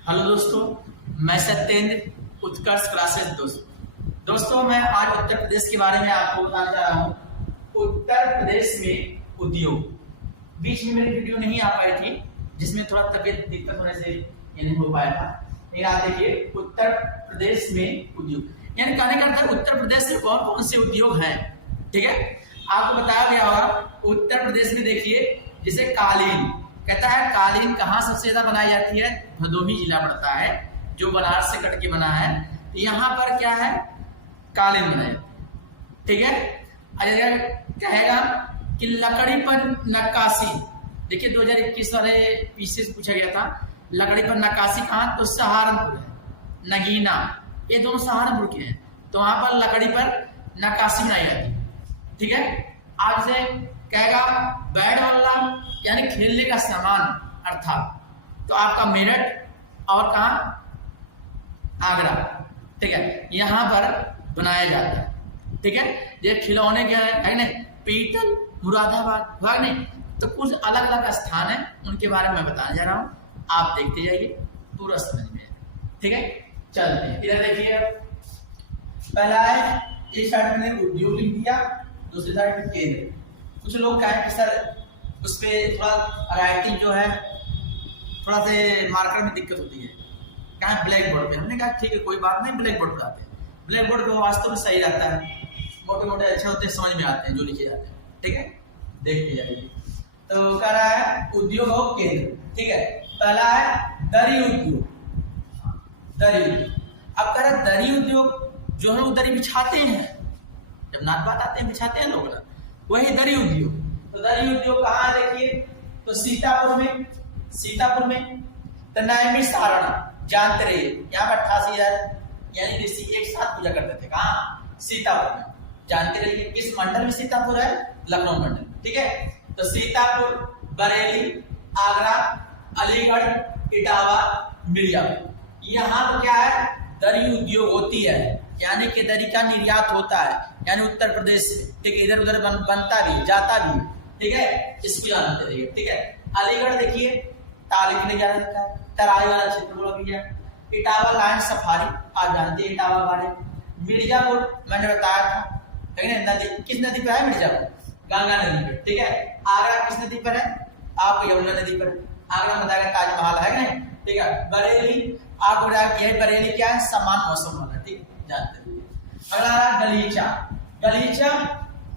Hello दोस्तों, मैं सत्येंद्र उत्कर्ष classes दोस्तों मैं आज उत्तर प्रदेश के बारे में आपको बताना चाह रहा हूँ। उत्तर प्रदेश में उद्योग, बीच में मेरी वीडियो नहीं आ पाई थी जिसमें थोड़ा तबीयत दिक्कत होने से ये नहीं हो पाया था। लेकिन आप देखिए उत्तर प्रदेश में उद्योग यानी कहने का अर्थ उत्तर प्रदेश में कौन कौन से उद्योग हैं। ठीक है, आपको बताया गया होगा उत्तर प्रदेश में देखिए जैसे कालीन, कहता है कालीन कहाँ सबसे ज्यादा बनाई जाती है, भदोही जिला पड़ता है जो बनारस से कट के बना है। यहाँ पर क्या है, कालीन बनाए। ठीक है, अगर कहेगा कि लकड़ी पर नक्काशी, देखिए 2021 वाले पीछे से पूछा गया था लकड़ी पर नक्काशी कहाँ, तो सहारनपुर है, नगीना, ये दोनों सहारनपुर के हैं। तो वहां पर लकड़ी पर नक्काशी बनाई जाती है। ठीक है, आज से कहेगा बैट बल्ला यानी खेलने का सामान अर्थात, तो आपका मेरठ और कहा आगरा। ठीक है, यहाँ पर बनाया जाता है। ठीक है, ये खिलौने के है ना, पीतल, मुरादाबाद भाग नहीं, तो कुछ अलग अलग स्थान है उनके बारे में बताने जा रहा हूँ, आप देखते जाइए पूरा समझ में। ठीक है, चलते हैं। इधर देखिए पहला है, एक साइड में उद्योग लिख दिया, दूसरी साइड में केंद्र। कुछ लोग कहें कि सर उस पर थोड़ा राइटिंग जो है थोड़ा से मार्कर में दिक्कत होती है, कहा ब्लैक बोर्ड पे। हमने कहा ठीक है कोई बात नहीं, ब्लैक बोर्ड पर आते हैं। ब्लैक बोर्ड पे वास्तव में सही रहता है, मोटे मोटे अच्छे होते हैं, समझ में आते हैं जो लिखे जाते हैं। ठीक है, देखते जाइए। तो कह रहा है उद्योग और केंद्र। ठीक है, पहला है दरी उद्योग, दरी उद्योग। अब कह रहा है दरी उद्योग जो है वो दरी बिछाते हैं, जब नाथ बात आते हैं बिछाते हैं लोग ना, वही दरी उद्योग। तो दरी उद्योग कहाँ है देखिए, तो सीतापुर में तो नैमी सारण जानते रहिए, यहाँ पर 88,000 यानी ऋषि एक साथ पूजा करते थे। कहाँ, सीतापुर में, जानते रहिए। किस मंडल में सीतापुर है, लखनऊ मंडल। ठीक है, तो सीतापुर, बरेली, आगरा, अलीगढ़, इटावा, मिर्जापुर, यहाँ पर क्या है, दरी उद्योग होती है, यानी कि दरी का निर्यात होता है, यानी उत्तर प्रदेश से। ठीक है, इधर उधर बनता भी जाता भी। ठीक है, इसकी जानते रहिए। ठीक है, अलीगढ़ देखिए ताले के लिए जाना जाता है, तराई वाला क्षेत्र बोला गया। इटावा लाइन सफारी, आप जानते हैं इटावा बारे। मिर्जापुर मैंने बताया था, नदी, किस नदी पर है मिर्जापुर, गंगा नदी पर। ठीक है, आगरा किस नदी पर है, आप यमुना नदी पर। आगरा में बताया ताजमहल है नहीं। ठीक है, बरेली आपको यही बरेली क्या है, समान मौसम वाला। ठीक है, जानते रहिए। अगला गलीचा,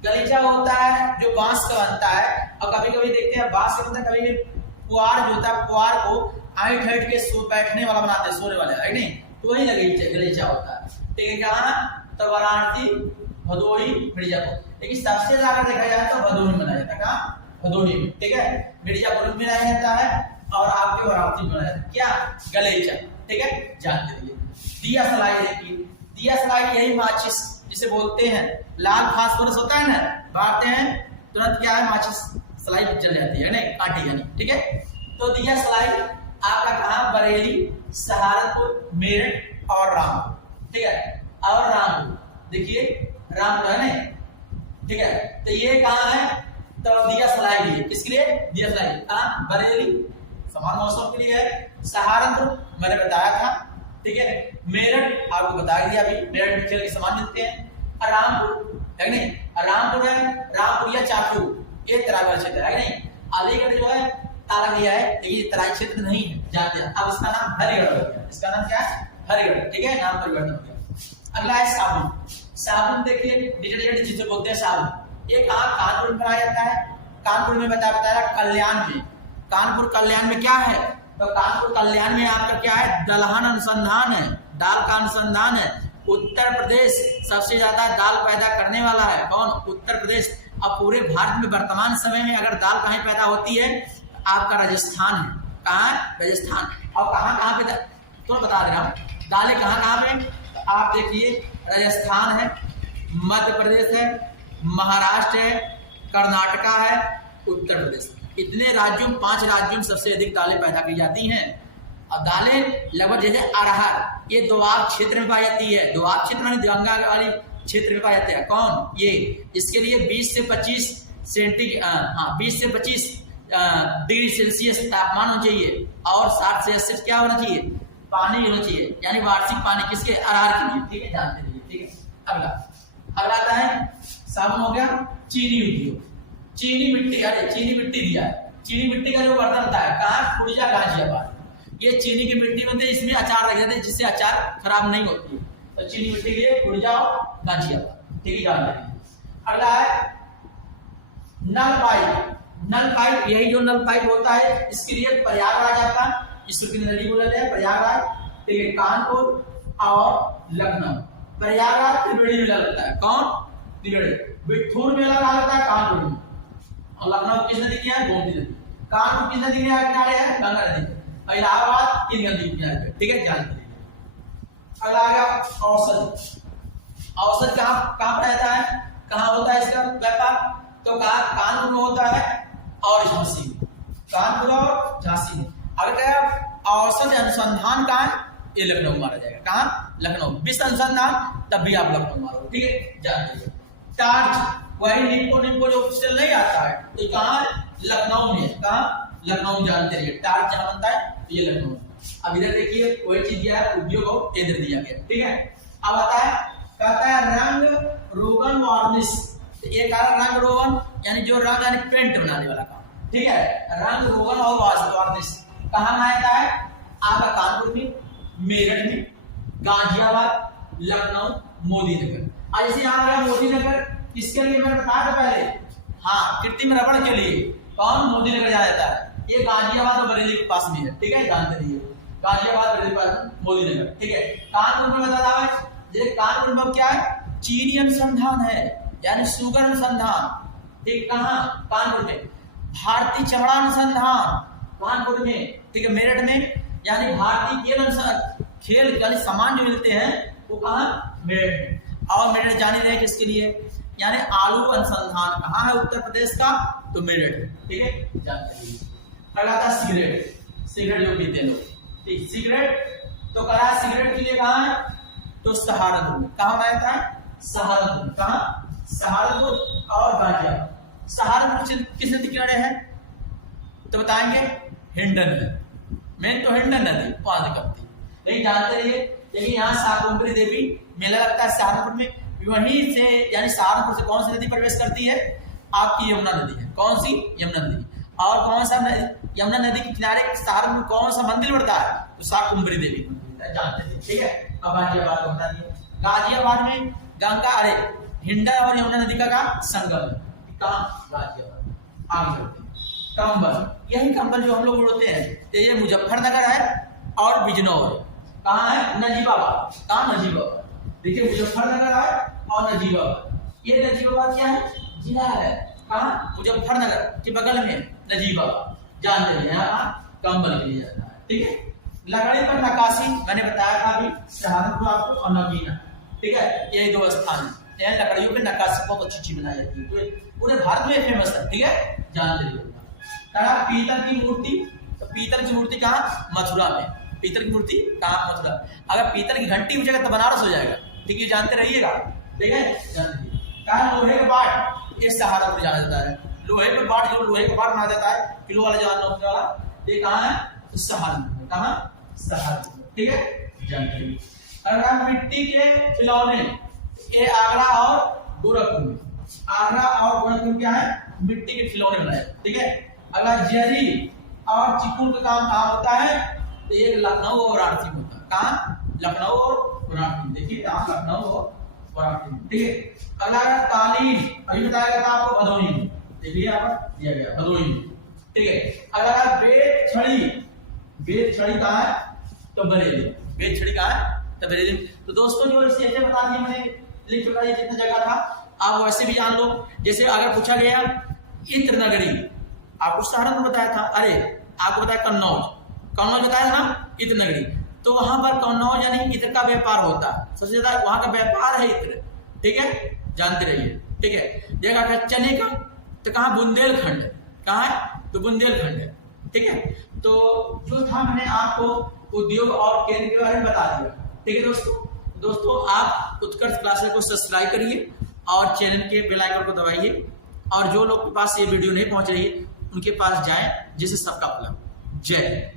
गलीचा होता है जो बांस का बनता है, और कभी कभी देखते हैं बांस से बनता है, कभी पुआर जो होता है, पुआर को हाइट हाइट के बैठने वाला बनाते हैं, सोने वाले है नहीं, तो वही गलीचा होता है। ठीक है, कहाँ, तो वाराणसी, भदोही, मिर्जापुर। लेकिन सबसे ज्यादा देखा जाए तो भदोही में बनाया जाता है। कहाँ, भदोही में। ठीक है, मिर्जापुर में बनाया जाता है और आपके वाराणसी में बनाया जाता है क्या, गलीचा। ठीक है, जानते रहिए। दिया सलाई देखिए, दिया सलाई यही माचिस जिसे बोलते हैं, लाल फास्फोरस होता है ना, बांटते हैं तुरंत क्या है, माचिस सलाई जल जाती है नहीं, काटी यानी। ठीक है, तो दिया सलाई आपका कहाँ, बरेली, सहारनपुर, मेरठ और रामपुर। ठीक है, और रामपुर देखिए, रामपुर है नहीं। ठीक है, तो ये कहाँ है, तो दिया सलाई भी है, किसके लिए, दिया सलाई कहाँ, बरेली समान मौसम के लिए है, सहारनपुर मैंने बताया था। ठीक है, मेरठ आपको बता दिया अभी, मेरठ में के सामान मिलते हैं। रामपुर है नहीं, रामपुर है, रामपुर या चाकू, ये तराई क्षेत्र है नहीं। अलीगढ़ जो है ताला गया है, लेकिन ये तराई क्षेत्र नहीं है, जानते हैं। अब इसका नाम हरिगढ़ हो गया, इसका नाम क्या है, हरिगढ़। ठीक है, नाम परिवर्तन हो गया। अगला है साबुन। साबुन देखिए डिटर्जेंट जिसे बोलते हैं साबुन, ये कहाँ, कानपुर में बनाया जाता है। कानपुर में बताया कल्याण में, कानपुर कल्याण में क्या है, तो कानपुर कल्याण में आपका क्या है, दलहन अनुसंधान है, दाल का अनुसंधान है। उत्तर प्रदेश सबसे ज्यादा दाल पैदा करने वाला है, कौन, उत्तर प्रदेश। अब पूरे भारत में वर्तमान समय में अगर दाल कहीं पैदा होती है, आपका राजस्थान है। कहाँ, राजस्थान। और कहाँ कहाँ पे, तो बता दे रहा हूँ दालें कहाँ कहाँ पे, आप देखिए राजस्थान है, मध्य प्रदेश है, महाराष्ट्र है, कर्नाटका है, उत्तर प्रदेश। इतने राज्यों, 5 राज्यों में सबसे अधिक दालें पैदा की जाती हैं। और दालें लगभग जैसे अरहर, ये दोआब क्षेत्र में पाई जाती है, दोआब क्षेत्र में गंगा वाली क्षेत्र में पाया जाता है। कौन, ये, इसके लिए 20 से 25 डिग्री सेल्सियस तापमान होना चाहिए और 60 से 80 क्या होना चाहिए, पानी होना चाहिए, यानी वार्षिक पानी किसके, अरहर के लिए, ठीक है, जानते रहिए, ठीक है। अगला आता है साबुन हो गया चीनी उद्योग, चीनी मिट्टी, अरे चीनी मिट्टी दिया है, चीनी मिट्टी का जो बर्तन होता है कहाँ, खुर्जा गाजियाबाद। ये चीनी की मिट्टी बनती है, इसमें अचार लग जाते हैं जिससे अचार खराब नहीं होती है, तो चीनी मिट्टी के लिए खुर्जा और गाजियाबाद, ठीक है, जानते रहिए। अगला है नल पाइप, नल पाइप, यही जो नल पाइप होता है इसके लिए प्रयागराज आता है, इसको कितनी नदी बोलते हैं, प्रयागराज, ठीक है, कानपुर और लखनऊ। प्रयागराज त्रिवेणी मेला लगता है, कौन, त्रिवेणी, बिठूर मेला कहाँ लगता है, कानपुर में, और लखनऊ किस नदी की है, गोमती नदी। कानपुर किस नदी के किनारे है, गंगा नदी, इलाहाबाद किन नदी के किनारे, ठीक है, जानते रहिए। अगला आ गया औषध, औषध कहाँ कहाँ पर रहता है, कहाँ होता है इसका व्यापार, तो कहा कानपुर में होता है और झांसी में, कानपुर और झांसी में। अगर क्या औषध अनुसंधान कहाँ है, ये लखनऊ मारा जाएगा, कहाँ, लखनऊ, विश्व अनुसंधान, तब भी आप लखनऊ मारो, ठीक है, जानते हैं। टार्च, वही निप्पो जो ऑफिशियल नहीं आता है, तो कहाँ, लखनऊ में, कहाँ, लखनऊ, जानते रहिए। टार्च जहाँ बनता है तो ये लखनऊ। अब इधर देखिए कोई चीज दिया है, उद्योग हो, इधर दिया गया, ठीक है। अब आता है, कहता है रंग रोगन वार्निश, एक रंग रोगन यानी जो रंग यानी पेंट बनाने वाला काम, ठीक है, रंग रोगन और वार्निश कहाँ आता है, आपका कानपुर में, मेरठ में, गाजियाबाद, लखनऊ, मोदी नगर। आज इसे यहाँ आ गया मोदी नगर, किसके लिए मैंने बताया था पहले, हाँ, कृत्रिम रबड़ के लिए, कौन, मोदी नगर जाया जाता है, ये गाजियाबाद और बरेली के पास में है, ठीक है, जानते रहिए, गाजियाबाद बरेली के पास मोदी नगर, ठीक है। कानपुर में बता रहा है, ये कानपुर में क्या है, चीनी अनुसंधान है, यानी शुगर अनुसंधान, ठीक, कहाँ, कानपुर में। भारतीय चमड़ा अनुसंधान कानपुर में, ठीक है, मेरठ में, यानी भारतीय खेल यानी सामान जो मिलते हैं वो कहाँ, मेरठ में। और मेरठ जाने रहे किसके लिए, यानी आलू अनुसंधान कहाँ है, उत्तर प्रदेश का, तो मेरठ, ठीक है, जानते रहिए। अगला था सिगरेट, सिगरेट जो पीते लोग, ठीक, सिगरेट, तो कहा सिगरेट के लिए कहाँ है, तो सहारनपुर में, कहाँ आया था, सहारनपुर, कहाँ, सहारनपुर और गाजियाबाद। सहारनपुर किस नदी किनारे है, तो बताएंगे हिंडन नदी, मेन तो हिंडन नदी वहां से करती, लेकिन जानते रहिए, लेकिन यहाँ शाकुंभरी देवी मेला लगता है सहारनपुर में, वहीं से यानी सहारनपुर से कौन सी नदी प्रवेश करती है, आपकी यमुना नदी है, कौन सी, यमुना नदी। और कौन सा यमुना नदी के किनारे सहारनपुर में कौन सा मंदिर पड़ता है, तो शाकुंभरी देवी जानते थे, ठीक है। अब गाजियाबाद को बता दिए, गाजियाबाद में गंगा, अरे हिंडन और यमुना नदी का संगम, कहाँ, गाजियाबाद। आगे कंबल, यही कंबल जो हम लोग उड़ते हैं, तो ये मुजफ्फरनगर है और बिजनौर, कहाँ है, नजीबाबाद, कहाँ, नजीबाबाद, देखिए मुजफ्फरनगर है और नजीबाबाद, ये नजीबाबाद क्या है, जिला है, कहाँ, मुजफ्फरनगर के बगल में नजीबाबाद, जानते हैं, यहाँ कंबल के लिए जाता है, ठीक है। लकड़ी पर नक्काशी मैंने बताया था अभी, सहारनपुर आपको और नगीना, ठीक है, यही दो स्थान है, यहाँ लकड़ियों पे नक्काशी बहुत अच्छी बनाई जाती है, तो पूरे भारत में फेमस है, ठीक है, जानते रहिए। पीतल की मूर्ति, तो पीतल की मूर्ति कहाँ, मथुरा में, पीतल की मूर्ति कहाँ, मथुरा। अगर पीतल की घंटी हो जाएगा तो बनारस हो जाएगा, ठीक है, जानते रहिएगा, ठीक है, जानते रहिए। कहाँ, लोहे का बाट, ये सहारनपुर जाना जाता है, लोहे का बाट, जो लोहे का बाट माना जाता है, किलो वाला जवान वाला, ये कहाँ है, सहारनपुर, कहाँ, सहारनपुर, ठीक है, जानते रहिए। अगर मिट्टी के खिलौने, ये आगरा और गोरखपुर में, आगरा और गोरखपुर क्या है, मिट्टी के खिलौने बनाए, ठीक है। अगर जरी और चिकून का काम कहाँ होता है, तो एक लखनऊ और वाराणसी में होता है, कहाँ, लखनऊ और वाराणसी, देखिए यहाँ लखनऊ और वाराणसी, ठीक है। अगला कालीन, अभी बताया गया था आपको भदोही में, देखिए यहाँ पर दिया गया भदोही में, ठीक है। अगला बेत छड़ी, बेत छड़ी कहाँ है, तो बरेली, बेत छड़ी कहाँ है, तो बरेली। तो दोस्तों जो इसे ऐसे बता दिया मैंने, लिख चुका है जितना जगह था, आप वैसे भी जान लो। जैसे अगर पूछा गया इत्र नगरी, आपको सहारनपुर बताया था, अरे आपको बताया कन्नौज, कन्नौज बताया था ना, इत्र नगरी, तो वहां पर कन्नौज यानी इत्र का व्यापार होता है, सबसे ज्यादा वहां का व्यापार है इत्र, ठीक है, जानते रहिए, ठीक है। देखा चने का, तो कहाँ, बुंदेलखंड, कहाँ है, तो बुंदेलखंड है, ठीक है। तो जो था मैंने आपको उद्योग और केंद्र के बारे में बता दिया, ठीक है दोस्तों आप उत्कर्ष क्लासेस को सब्सक्राइब करिए और चैनल के बेल आइकन को दबाइए, और जो लोग के पास ये वीडियो नहीं पहुंच रही है उनके पास जाएं, जिससे सबका भला। जय हिंद।